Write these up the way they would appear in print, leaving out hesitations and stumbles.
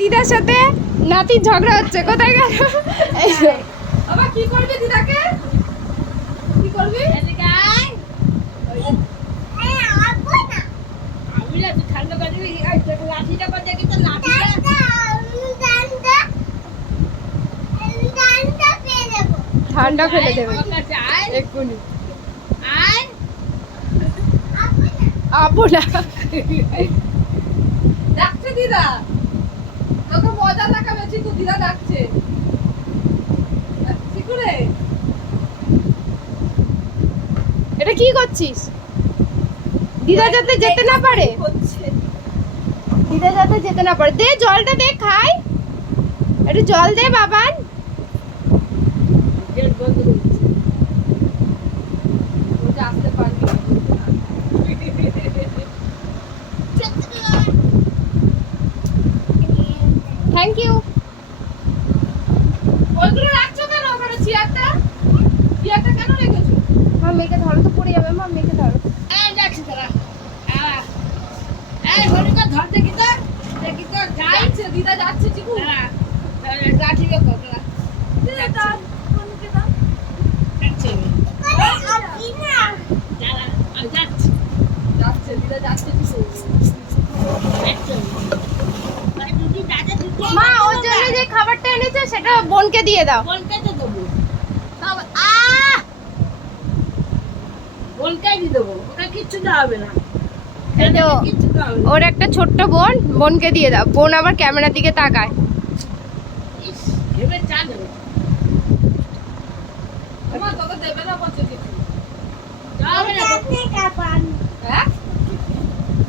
দিদার সাথে নাতির ঝগড়া হচ্ছে, কোথায় গেল? আবার কি করবি দিদাকে? কি করবি? এদিকে আয়। আমি না তুই ঠান্ডা করে দিবি, এই তোর লাঠিটা করে দেখি তো লাঠিটা। ঠান্ডা ফেলে দেবে আমার কাছে আয়, এক্ষুনি। আয়। আপু না, ডাকছে দিদা, তোকে মজা দেখাবে। চিকু দিদা ডাকছে। চিকু রে, এটা কি করছিস? দিদা যাতে যেতে না পারে, হচ্ছে দিদা যাতে যেতে না পারে। দে জলটা, দে খাই, একটু জল দে বাবান। গেট বন্ধ করছি। বলছে আসতে পারবি না। Thank you. ওইগুলো রাখছো কেন ওখানে? চেয়ারটা কেন রেখেছো? মা মেয়েকে ধরো তো, পড়ে যাবে। মা মেয়েকে ধরো। এই যাচ্ছি তোরা। এই হরিকা ধর দেখি তো, দেখি তো যাই। যাচ্ছে দিদা, যাচ্ছে চিকু। দাঁড়া, লাঠি বের কর তোরা। দিদা দাও, ফোনকে দাও। যাচ্ছি আমি। দাঁড়া, আমি যাচ্ছি। যাচ্ছে দিদা, যাচ্ছে চিকু। যাচ্ছি আমি। ভাই দুটি দাদা দুটি। মা ওর জন্য যে খাবারটা এনেছে সেটা বোনকে দিয়ে দাও। বলকাই তো দেবো। আহ! বলকাই দিয়ে দেবো। ওটা কিচ্ছু দেওয়া হবে না। এই তো, কিচ্ছু দেওয়া হবে না। ওর একটা ছোট্ট বোন, বোনকে দিয়ে দাও। বোন আবার ক্যামেরার দিকে তাকায়। ইস, ভেবে চা দেবো। মা তোকে দেবে না বলছে চিকু। দেওয়া হবে না। হ্যাঁ,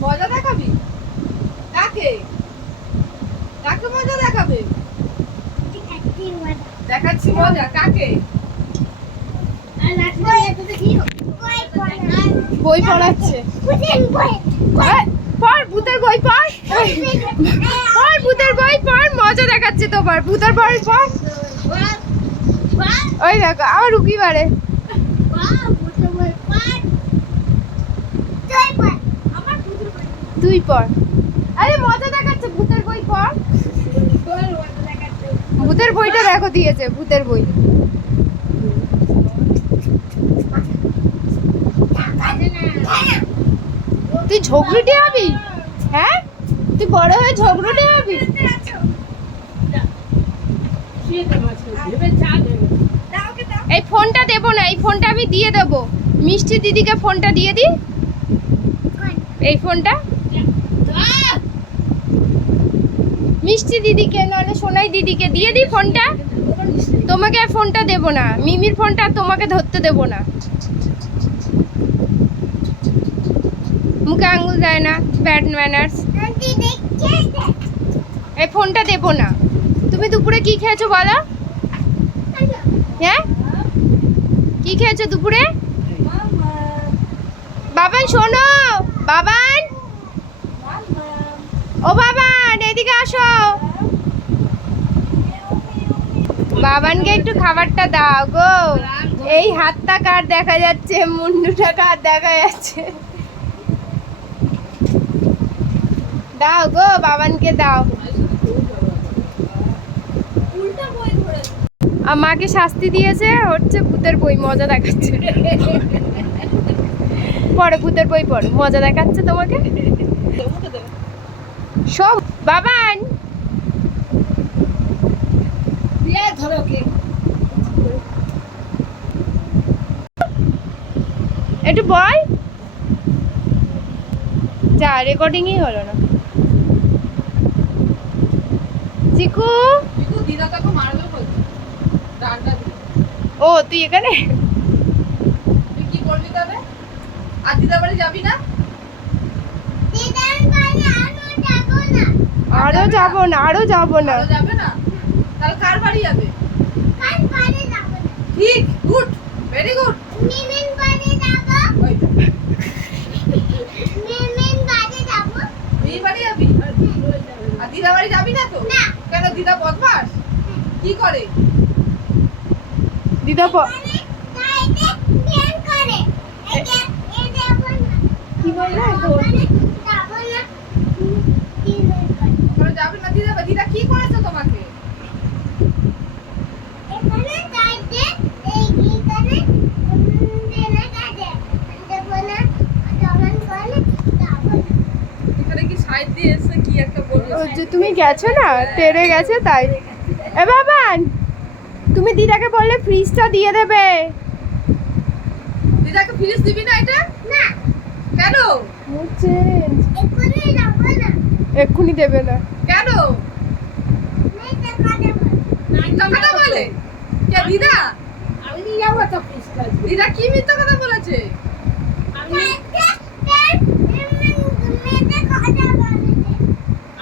মজা দেখাবি? কাকে কাকে মজা দেখাবে? দেখাচ্ছি মজা কাকে? আর লাঠি দিয়ে একটু দেখি। বই পড়াচ্ছে। এই, পড় ভূতের বই, পড়। পড় ভূতের বই, পড়। মজা দেখাচ্ছে তোমার, ভূতের বই পড়। বাহ, বাহ, ওই দেখো আবার রুকি মারে। বাহ, বুঝতে বল, বাহ। আমার দুধের বই। তুই পড়। আরে মজা দেখাচ্ছে, ভূতের বই পড়। তোর ওটা দেখাচ্ছে। ভূতের বইটা দেখো দিয়েছে, ভূতের বই। তুই ঝগড়ুটে হবি? হ্যাঁ, তুই বড় হয়ে ঝগড়ুটে হবি? শুয়ে দে মাঝখানে, ভেবে চা দেবো। দাও ওকে দাও। এই ফোনটা দেবো না, এই ফোনটা আমি দিয়ে দেবো। মিষ্টি দিদিকে ফোনটা দিয়ে দিই, এই ফোনটা আহ! মিষ্টি দিদিকে, নাহলে সোনাই দিদিকে দিয়ে দিই ফোনটা। তোমাকে আর ফোনটা দেবো না, মিমির ফোনটা আর তোমাকে ধরতে দেবো না। মুখে আঙ্গুল দেয় না, ব্যাড ম্যানার্স। এই ফোনটা দেবো না। তুমি দুপুরে কি খেয়েছো বলো? হ্যাঁ, কি খেয়েছো দুপুরে? মামা, বাবান শোনো, বাবান, মামা। ও বাবান এদিকে আসো। বাবানকে একটু খাবারটা দাও গো। এই হাতটা কার দেখা যাচ্ছে, মুন্ডুটা কার দেখা যাচ্ছে? দাও গো, বাবানকে দাও। উল্টা বই ধরে। আর মাকে শাস্তি দিয়েছে, হচ্ছে ভূতের বই মজা দেখাচ্ছে। পড়ো ভূতের বই পড়ো, মজা দেখাচ্ছে তোমাকে। মুখে দেবে। সব বাবান, দিয়ে ধরো ওকে। একটু বল। যা, রেকর্ডিংই হলো না। চিকু, চিকু দিদা তাকে মারবে বলছে। ডান্ডা দিয়ে। ও তুই এখানে? তুই কি করবি তবে? আর দিদা বাড়ি যাবি না? আরো যাবো না, আরো যাবো না। ভালো যাবে না? তাহলে কার বাড়ি যাবে? ঠিক, গুড, ভেরি গুড। ওই তো। মেয়ের বাড়ি যাবি? আর দিদা বাড়ি যাবি না তো? কেন, দিদা বদমাস? কি করে? দিদা কি বললে? ওখানে যাবে না দিদা, দিদা কি করেছে তোমাকে? এখানে কি সাইড দিয়ে এসে কি একটা বললো? ও যে তুমি গেছো না, তেড়ে গেছে তাই। এ বাবান, তুমি দিদাকে বললে ফ্রিজটা দিয়ে দেবে। দিদাকে ফ্রিজ দিবি না এটা? না। কেন? বুঝছেন, এক্ষুনি দেবে না। কেন? মিথ্যা কথা বলে কে দিদা? আমি নিয়ে যাবো তো ফ্রিজটা। দিদা কি মিথ্যা কথা বলেছে?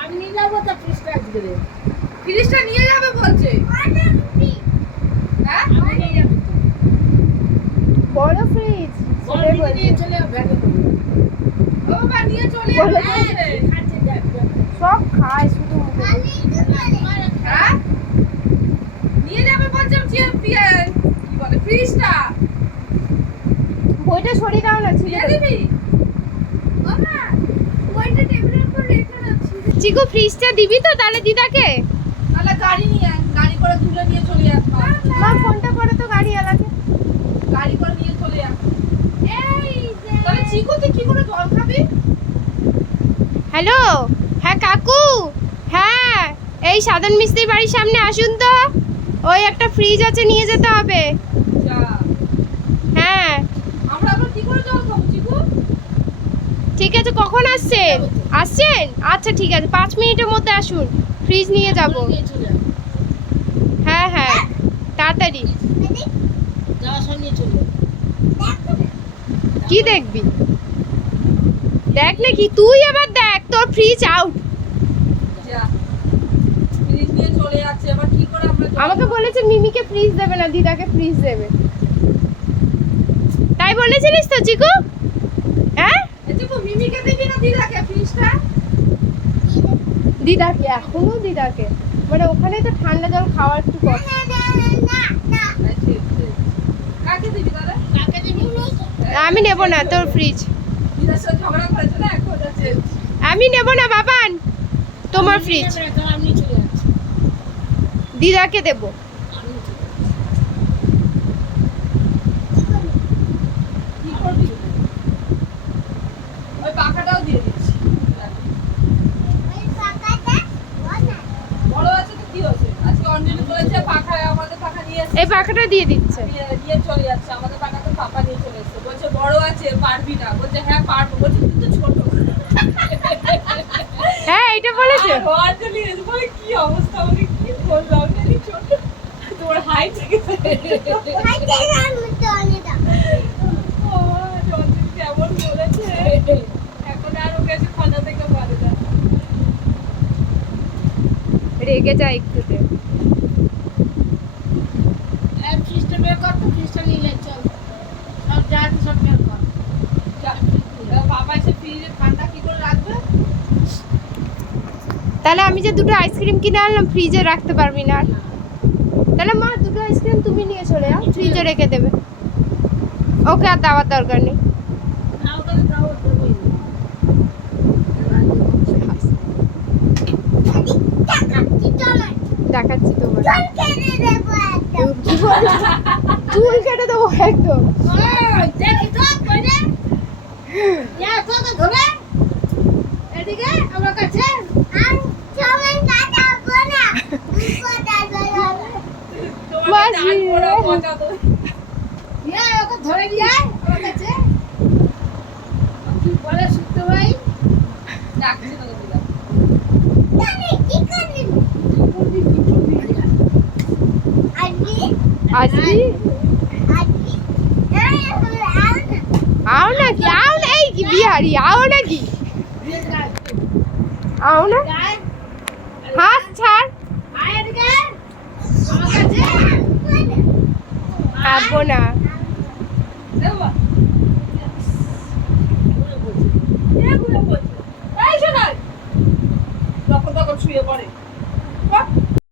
আমি নিয়ে যাবো তো ফ্রিজটা আজকে। ফ্রিজটা নিয়ে যাবে বলছে। হ্যাঁ? আমি নিয়ে যাবো তো। বড় ফ্রিজ বড় সেটাই ফ্রিজ বলছি। নিয়ে চলে যাবো ব্যাগে করে। ও বাবা নিয়ে চলে বলে আসবে। খাচ্ছে দেখ, দেখ। সব খায় শুধু মুখে। হ্যাঁ? নিয়ে যাবে বলছে কি বলে ফ্রিজটা। বইটা সরিয়ে দাও না, ছিঁড়ে দিয়ে দেবে। দিবি? বাবা ওইটা টেবিলের উপর রেখে রাখছি। চিকু ফ্রিজটা দিবি তো তাহলে দিদাকে? তাহলে গাড়ি নিয়ে আয়, গাড়ি করে তুলে নিয়ে চলে আস। মা ফোনটা করে তো গাড়িওয়ালাকে। গাড়ি করে নিয়ে চলে আস। তাহলে চিকু তুই কি করে জল খাবি? হ্যালো, হ্যাঁ কাকু, হ্যাঁ এই সাধন মিস্ত্রি বাড়ির সামনে আসুন তো, ওই একটা ফ্রিজ আছে নিয়ে যেতে হবে। যা, হ্যাঁ আমরা আবার কি করে জল খাবো চিকু? ঠিক আছে, কখন আসছেন? আসছেন? আচ্ছা ঠিক আছে, 5 মিনিটের মধ্যে আসুন, ফ্রিজ নিয়ে যাব। নিয়ে চলে যাবো। হ্যাঁ হ্যাঁ তাড়াতাড়ি। যাওয়ার সময় নিয়ে চলে যাবো। কি দেখবি? দেখ নাকি তুই আবার দেখ, তোর ফ্রিজ আউট। যা, ফ্রিজ নিয়ে চলে যাচ্ছে, এবার কি করে আমরা জল আমাকে খাবো? বলেছে মিমিকে ফ্রিজ দেবে না, দিদাকে ফ্রিজ দেবে। তাই বলেছিলিস তো চিকু? হ্যাঁ এ চিকু মিমিকে দিবি না দিদাকে ফ্রিজটা? দিদাকে, এখনো দিদাকে, মানে ওখানে তো ঠান্ডা জল খাওয়া একটু কষ্ট। এই ঠিক, ঠিক। কাকে দিবি তাহলে? কাকে দিবি? আমি নেব না তোর ফ্রিজ, দিদার সাথে ঝগড়া করেছে না, এখন যাচ্ছে। আমি নেব না বাবান তোমার ফ্রিজ, আমি নিয়ে যাবো না, আমি চলে যাচ্ছি। দিদাকে দেব। আমি চলে যাচ্ছি। কি করবি? ওই পাখাটাও দিয়ে দিচ্ছি। বড় আছে তো কি হয়েছে? আজকে অঞ্জলি বলেছে পাখা, আমাদের পাখা নিয়ে এসেছে। এই পাখাটা দিয়ে দিচ্ছে। নিয়ে চলে যাচ্ছে, আমাদের পাখা তো পাপা নিয়ে চলে এসেছে। বলছে বড় আছে পারবি না, বলছে হ্যাঁ পারবো, বলছে তুই তো ছোট। হ্যাঁ এটা বলেছে। আর অঞ্জলি এসে বলে কি অবস্থা, আমি কি বললাম অঞ্জলি ছোট, তোমার হাইট গেছে। অঞ্জলি কেমন বলেছে, এখন আর ওকে এসে খোঁজা থেকে পারে না। রেগে যায় একটুতে। এই ফ্রিজটা বের কর তো, ফ্রিজটা নিয়ে যাই, চল। সব যা আছে সব বের কর। বাবা এসে ফ্রিজে ঠান্ডা কি করে রাখবে? তাহলে আমি যে দুটো আইসক্রিম কিনে আনলাম ফ্রিজে রাখতে পারবি না আর? তাহলে মা দুটো আইসক্রিম তুমি নিয়ে চলে যাও, ফ্রিজে রেখে দেবে। ওকে আর দেওয়ার দরকার নেই। না, ওখানে দাও, দেবোই না। দেখাচ্ছি তোমার। কি বলছো? চুল কেটে দেবো একদম। ওই, দেখি তো, কই রে? ইয়া, তোকে ধরে? এদিকে, আমার কাছে? তোমাকে মাসি। ডাক পড়া পচা তো। ইয়া, ওকে ধরে নিয়ে আয়, আমার কাছে। কি বলে শুনতে ভাই? ডাকছি তোকে দিদা। আসবি? আও নাকি? আও না, এই কি বিহারি, আও নাকি? আও না, আয়, হাত ছাড়। আয় এদিকে, আমার কাছে। আসবো না। দেবো। এই শোনাই। তখন তখন শুয়ে পড়ে।